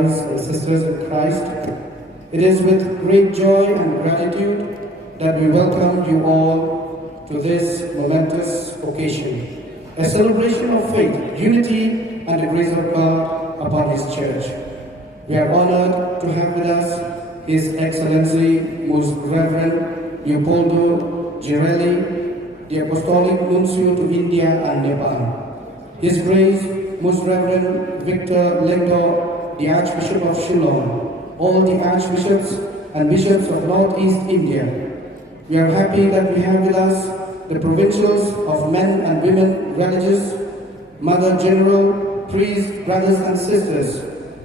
brothers and sisters in Christ, it is with great joy and gratitude that we welcome you all to this momentous occasion, a celebration of faith, unity, and the grace of God upon His Church. We are honored to have with us His Excellency Most Reverend Leopoldo Girelli, the Apostolic Nuncio to India and Nepal. His Grace Most Reverend Victor Lengdo, the Archbishop of Shillong, all the Archbishops and Bishops of Northeast India. We are happy that we have with us the provincials of men and women religious, Mother General, priests, brothers and sisters.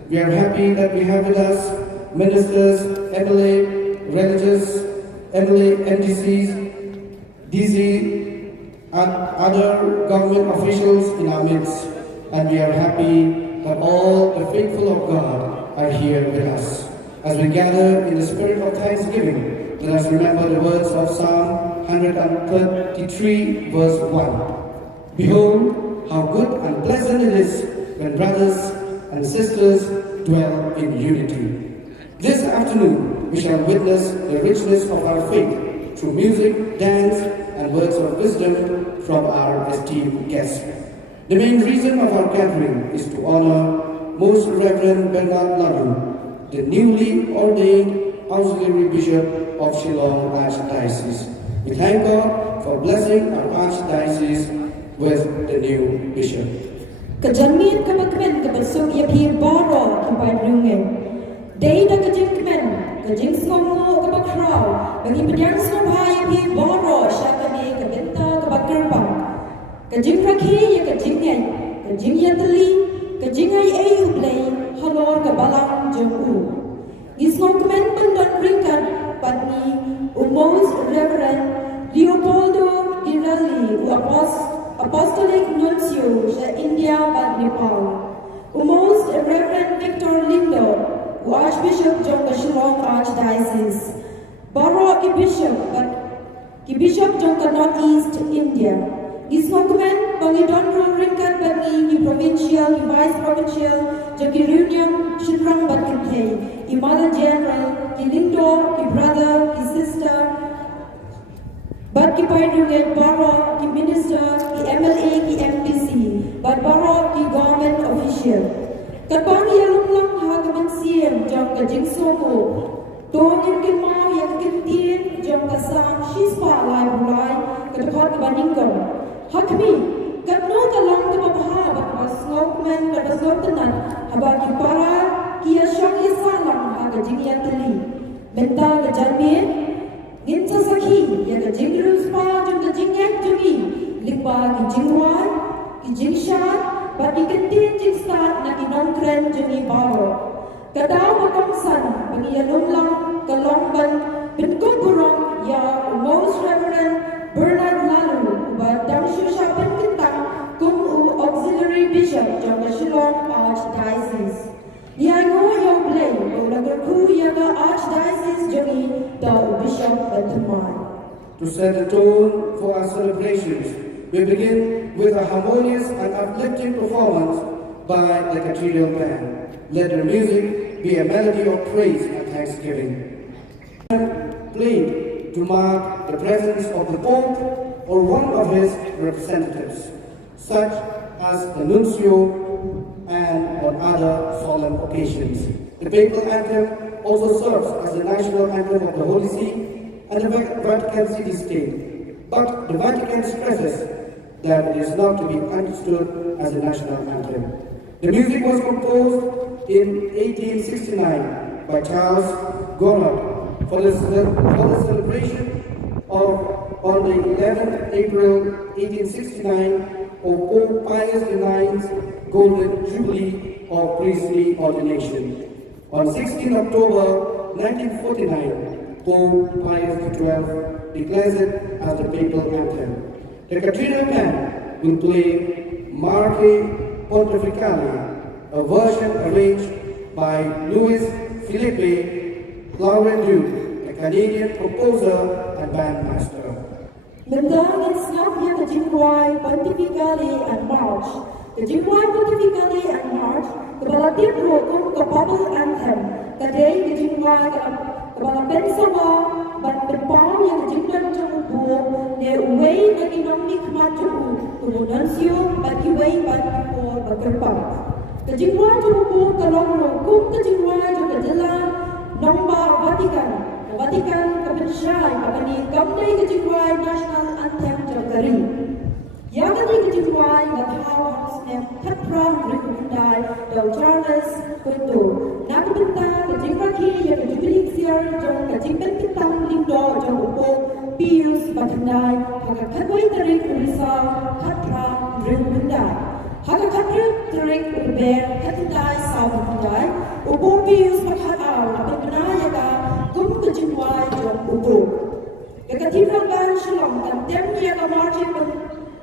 We are happy that we have with us ministers, MLA, religious, MLA, MDCs, DC, and other government officials in our midst. And we are happy that all the faithful of God are here with us. As we gather in the spirit of thanksgiving, let us remember the words of Psalm 133, verse 1. Behold, how good and pleasant it is when brothers and sisters dwell in unity. This afternoon, we shall witness the richness of our faith through music, dance, and words of wisdom from our esteemed guests. The main reason of our gathering is to honor Most Reverend Bernard Lalu, the newly ordained Auxiliary Bishop of Shillong Archdiocese. We thank God for blessing our Archdiocese with the new Bishop. Kajamian kabakmen kabasog yapi baro kipadrungen. Day da kajingmen, kajing skomo kabakraw, bagi pedyang snobha yapi baro syakane kabenta kabakrpang. Kajing rakhi ya kajing ngay, kajing yatali, kajing ay ayublay, halor kabalang jemu. Gisnokmen pendon ringkat patni Most Reverend Leopoldo Girelli, Apostolic Nuncio sa India at Nepal. Most Reverend Victor Lindo, Archbishop Jong Shillong Archdiocese. Baro Bishop Jong Northeast India. Gisnokmen pangidonro ringkat bagi provincial, vice provincial, jadi reunion Shidrang Batkente, Mother General, Lindo, brother, sister, but Paidunget Baro, minister, MLA, MPC, but Baro, government official. Kapang yalunglang hagaman siyem jong kajing somo, tongin kimau yakintin jong kasang shispa lai bulai, katapot kabaningkong. Hakmi, katno kalong kababaha bakwas ngokmen kabasok tenan habagi para kia syok yasalang hagajing yatali. Benta kajalmin, ginsa sakhi ya kajing ruspa jung kajing yak jungi, likpa kijing wan, kijing syat, bagi kentin jing start na kinongkren jungi baro. Kadaw makamsan bagi yalunglang kalongban binkong burong ya Most Reverend Bernard Lalu, but Damshu Shapan Kintang, Kung Auxiliary Bishop, Jong Shillong Archdiocese. Niango Yong Blay, Olagraku Yaga Archdiocese, Jongi, the Bishop Batumai. To set the tone for our celebrations, we begin with a harmonious and uplifting performance by the Cathedral band. Let the music be a melody of praise and thanksgiving. Played to mark the presence of the Pope or one of his representatives, such as the Nuncio and on other solemn occasions. The papal anthem also serves as the national anthem of the Holy See and the Vatican City State, but the Vatican stresses that it is not to be understood as a national anthem. The music was composed in 1869 by Charles Gounod for the celebration on the 11th April 1869 of Pope Pius IX's Golden Jubilee of priestly ordination. On 16 October 1949, Pope Pius XII declares it as the papal anthem. The Cathedral band will play Marcia Pontificale, a version arranged by Louis Philippe Laurent, a Canadian composer and bandmaster. Mendang in Snap Yakajingwai, Pontificale and March, Juniorate Pontificale and March, kepala tim hukum ke papal anthem, kadai ke Juniorate kepala pensawa, ban berpau yang jingdan jangku, ne uway na inong nikmat jangku, kulunansiyo, ban iway ban por berkerpau. Ke Juniorate jangku kalong hukum ke Juniorate jangku jalan, nomba Vatikan kebensyai, apani kamdai ke Juniorate national anthem jangkari. Yang kedua House and Cathedral Rekundai Dau Charles Kutu. Nak bintang kejimraki yang kejubilik siar jong kejimpen bintang lindo jong upo Pius Batandai haka kadwai tarik urisa Cathedral Rekundai. Haka Cathedral tarik urber Cathedral South Rekundai upo Pius Batandai apin benayaka kum kejimwai jong upo. Cathedral ban shalom kan temnya ka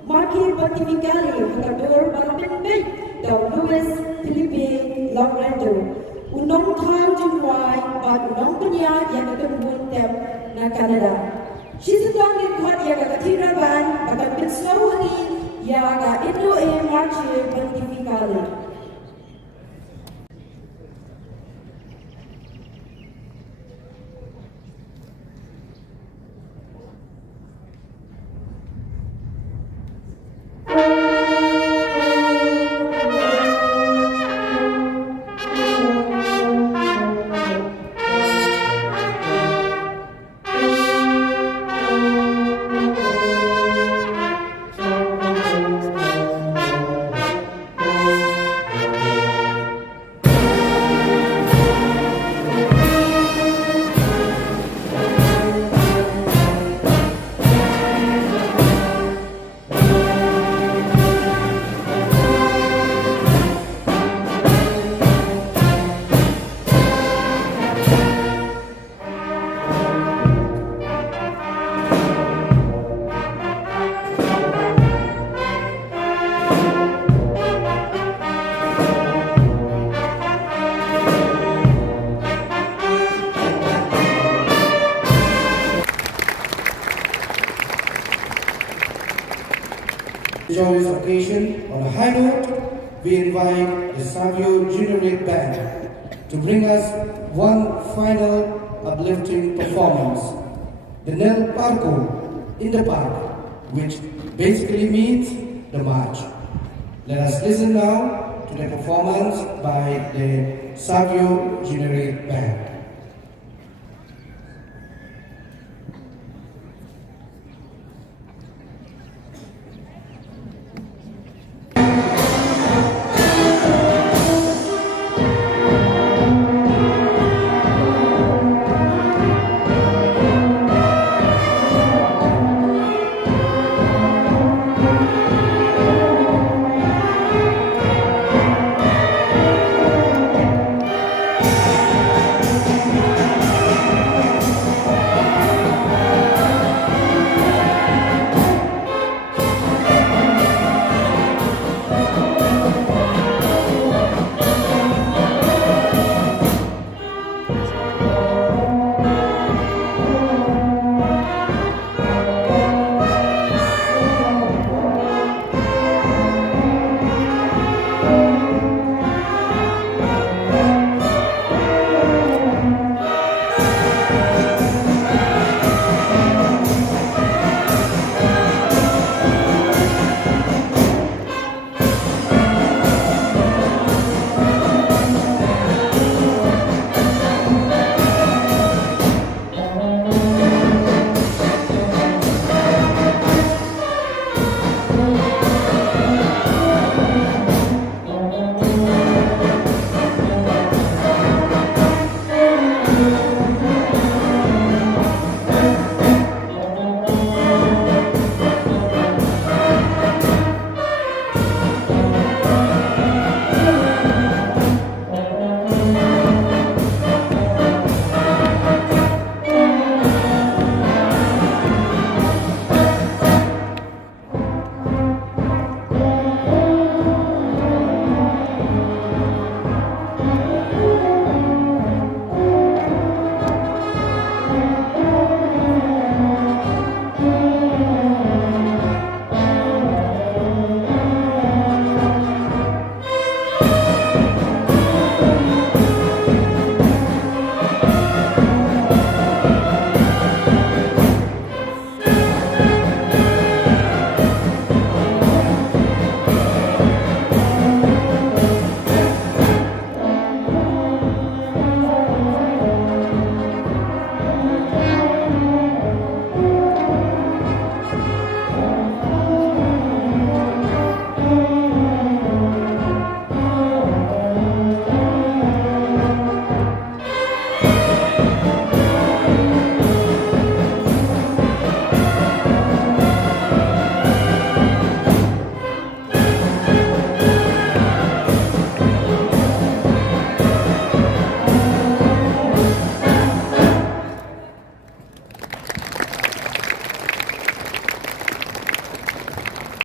Marcia Pontificale, Cathedral Balapin Dau Louis Philippe Lorenzo. Unong Tau Juniorate, but unong penya yang ketemu tem na Canada. Sisitang ikut yang Cathedral ban, akan bersau hari yang Inno Marcia Pontificale. Joyous occasion, on a high note, we invite the Savio Juniorate Band to bring us one final uplifting performance, the Parco in the Park, which basically means the march. Let us listen now to the performance by the Savio Juniorate Band.